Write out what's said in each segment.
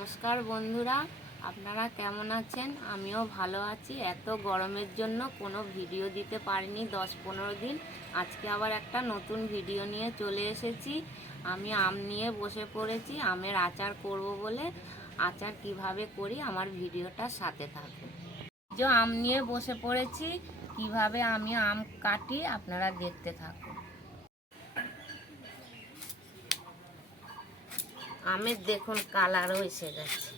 নমস্কার বন্ধুরা, আপনারা কেমন আছেন? আমিও ভালো আছি। এত গরমের জন্য কোনো ভিডিও দিতে পারিনি 10-15 দিন। আজকে আবার একটা নতুন ভিডিও নিয়ে চলে এসেছি। আমি আম নিয়ে বসে পড়েছি, আমের আচার করব বলে। আচার কিভাবে করি আমার ভিডিওটার সাথে থাকুন। যে আম নিয়ে বসে পড়েছি, কিভাবে আমি আম কাটি আপনারা দেখতে থাকুন। আমের দেখুন কালারও এসে গেছে।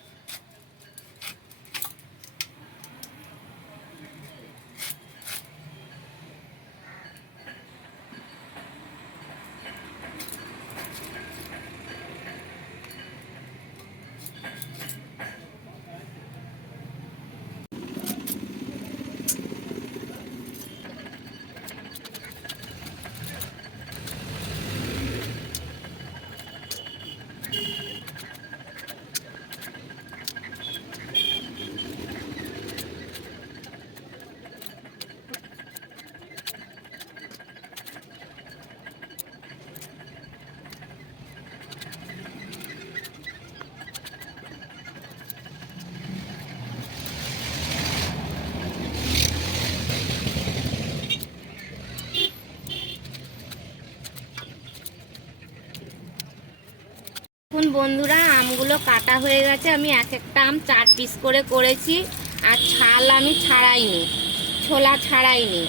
এখন বন্ধুরা আমগুলো কাটা হয়ে গেছে। আমি এক একটা আম 4 পিস করে করেছি। আর ছাল আমি ছাড়াইনি, ছোলা ছাড়াইনি।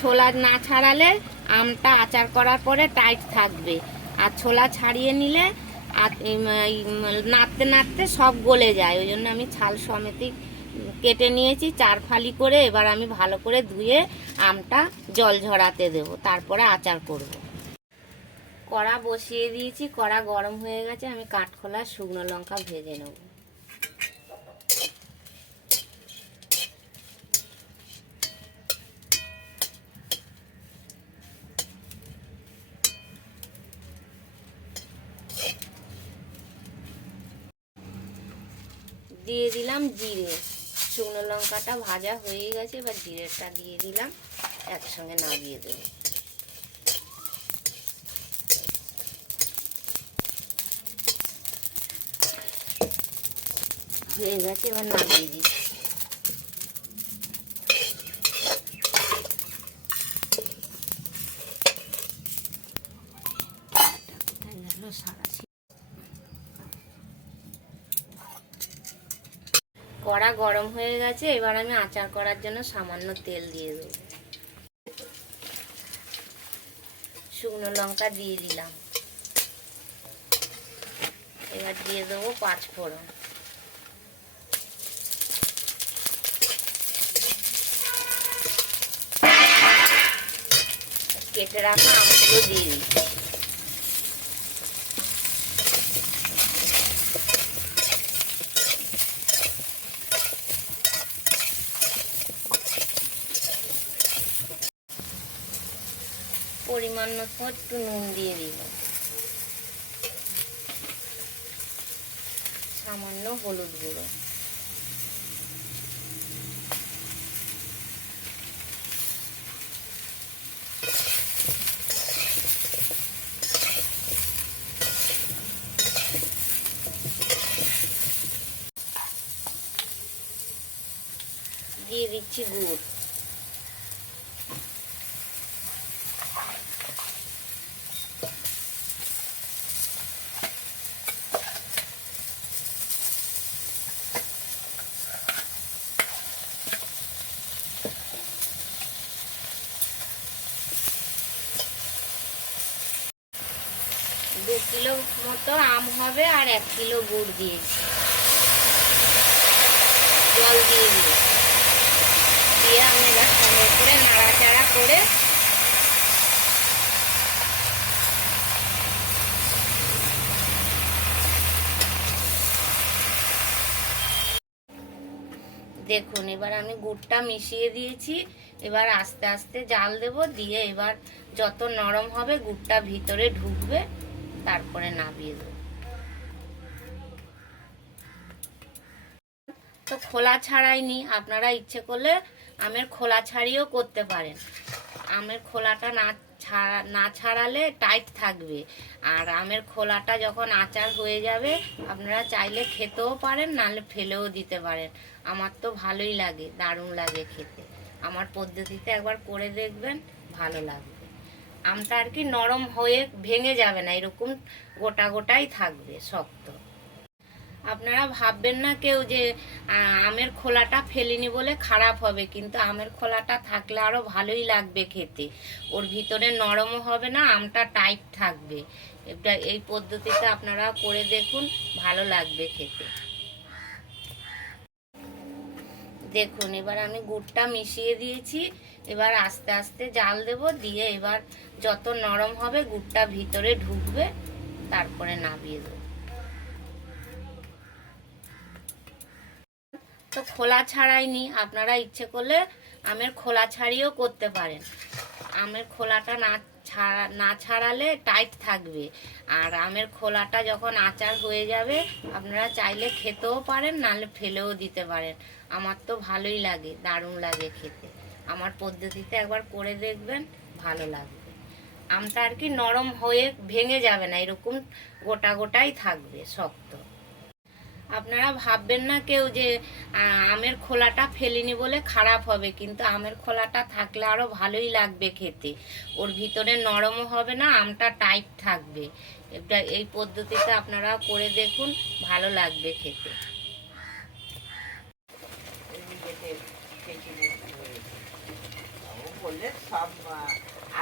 ছোলা না ছাড়ালে আমটা আচার করার পরে টাইট থাকবে, আর ছোলা ছাড়িয়ে নিলে নাড়তে নাড়তে সব গলে যায়। ওই জন্য আমি ছাল সমেতই কেটে নিয়েছি 4 ফালি করে। এবার আমি ভালো করে ধুয়ে আমটা জল ঝরাতে দেবো, তারপরে আচার করব। কড়া বসিয়ে দিয়েছি, কড়া গরম হয়ে গেছে। আমি কাঠখোলা শুকনো লঙ্কা ভেজে নেব। দিয়ে দিলাম জিরে। শুকনো লঙ্কাটা ভাজা হয়ে গেছে, এবার জিরেটা দিয়ে দিলাম, একসঙ্গে নামিয়ে দেব। হয়ে গেছে, এবার নামিয়ে দিচ্ছি। কড়া গরম হয়ে গেছে, এবার আমি আচার করার জন্য সামান্য তেল দিয়ে দেব। শুকনো লঙ্কা দিয়ে দিলাম, এবার দিয়ে দেবো 5 ফোড়ন। কেটে রাখা আমগুলো দিয়ে দিই। পরিমাণ মতো একটু নুন দিয়ে দিলাম, সামান্য হলুদ গুঁড়ো, দিয়ে দিচ্ছি গুড়। দু কিলো মতো আম হবে, আর 1 কিলো গুড় দিয়েছি। জল দিয়ে দিয়ে আমি এবার সুন্দর করে নাড়াচাড়া করে দেখুন, এবার আমি গুড়টা মিশিয়ে দিয়েছি। এবার আস্তে আস্তে জাল দেব, দিয়ে এবার যত নরম হবে গুড়টা ভিতরে ঢুকবে, তারপরে নামিয়ে দেব। তো খোলা ছাড়াইনি, আপনারা ইচ্ছে করলে আমের খোলা ছাড়িয়েও করতে পারেন। আমের খোলাটা না না ছাড়ালে টাইট থাকবে। আর আমের খোলাটা যখন আচার হয়ে যাবে আপনারা চাইলে খেতেও পারেন, নাহলে ফেলেও দিতে পারেন। আমার তো ভালোই লাগে, দারুণ লাগে খেতে। আমার পদ্ধতিতে একবার করে দেখবেন, ভালো লাগবে। আমটা আর কি নরম হয়ে ভেঙে যাবে না, এরকম গোটা গোটাই থাকবে, শক্ত। আপনারা ভাববেন না কেউ যে আমের খোলাটা ফেলিনি বলে খারাপ হবে, কিন্তু আমের খোলাটা থাকলে আরো ভালোই লাগবে খেতে। ওর ভিতরে নরমও হবে না, আমটা টাইট থাকবে। এটা এই পদ্ধতিতে আপনারা করে দেখুন, ভালো লাগবে খেতে। দেখুন এবার আমি গুড়টা মিশিয়ে দিয়েছি। এবার আস্তে আস্তে জাল দেব, দিয়ে এবার যত নরম হবে গুড়টা ভিতরে ঢুকবে, তারপরে নামিয়ে দেবো। তো খোলা ছাড়াইনি, আপনারা ইচ্ছে করলে আমের খোলা ছাড়িয়েও করতে পারেন। আমের খোলাটা না ছাড়ালে টাইট থাকবে। আর আমের খোলাটা যখন আচার হয়ে যাবে আপনারা চাইলে খেতেও পারেন, নাহলে ফেলেও দিতে পারেন। আমার তো ভালোই লাগে, দারুণ লাগে খেতে। আমার পদ্ধতিতে একবার করে দেখবেন, ভালো লাগবে। আমটা আর কি নরম হয়ে ভেঙে যাবে না, এরকম গোটা গোটাই থাকবে, শক্ত। আপনারা ভাববেন না কেউ যে আমের খোলাটা ফেলিনি বলে খারাপ হবে, কিন্তু আমের খোলাটা থাকলে আরো ভালোই লাগবে খেতে। ওর ভিতরে নরমও হবে না, আমটা টাইট থাকবে। এটা এই পদ্ধতিতে আপনারা করে দেখুন, ভালো লাগবে খেতে। সব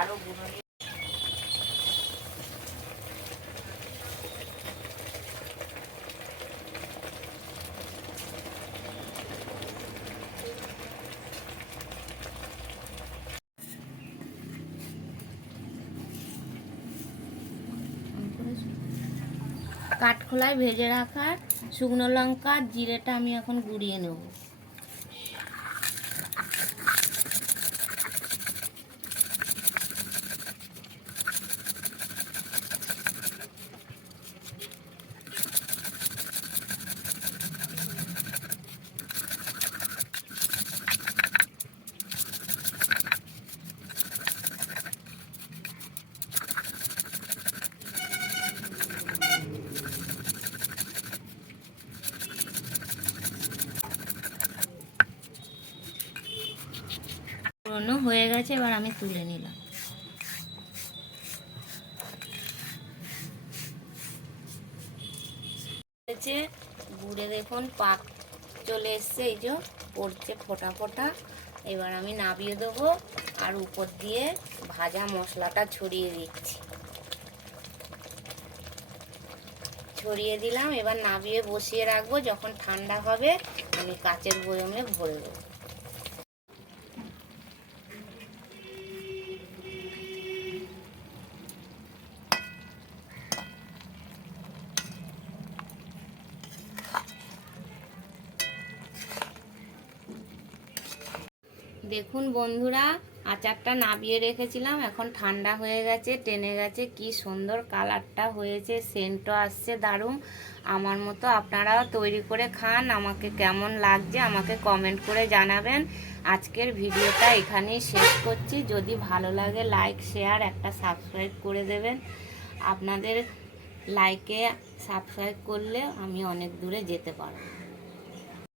আরো গুণনী কাঠখোলায় ভেজে রাখা শুকনো লঙ্কা জিরেটা আমি এখন গুঁড়িয়ে নেব। পুরনো হয়ে গেছে, এবার আমি তুলে নিলাম। গুড়ে দেখুন পাক চলে এসছে, এই যে পড়ছে ফোটা ফোটা। এবার আমি নামিয়ে দেবো, আর উপর দিয়ে ভাজা মশলাটা ছড়িয়ে দিচ্ছি। ছড়িয়ে দিলাম, এবার নামিয়ে বসিয়ে রাখবো। যখন ঠান্ডা হবে আমি কাচের বয়মে ভরে দেবো। দেখুন বন্ধুরা, আচারটা নামিয়ে রেখেছিলাম, এখন ঠান্ডা হয়ে গেছে, টেনে গেছে। কি সুন্দর কালারটা হয়েছে, সেন্টও আসছে দারুণ। আমার মতো আপনারাও তৈরি করে খান। আমাকে কেমন লাগছে আমাকে কমেন্ট করে জানাবেন। আজকের ভিডিওটা এখানেই শেষ করছি। যদি ভালো লাগে লাইক শেয়ার একটা সাবস্ক্রাইব করে দেবেন। আপনাদের লাইকে সাবস্ক্রাইব করলে আমি অনেক দূরে যেতে পারবো।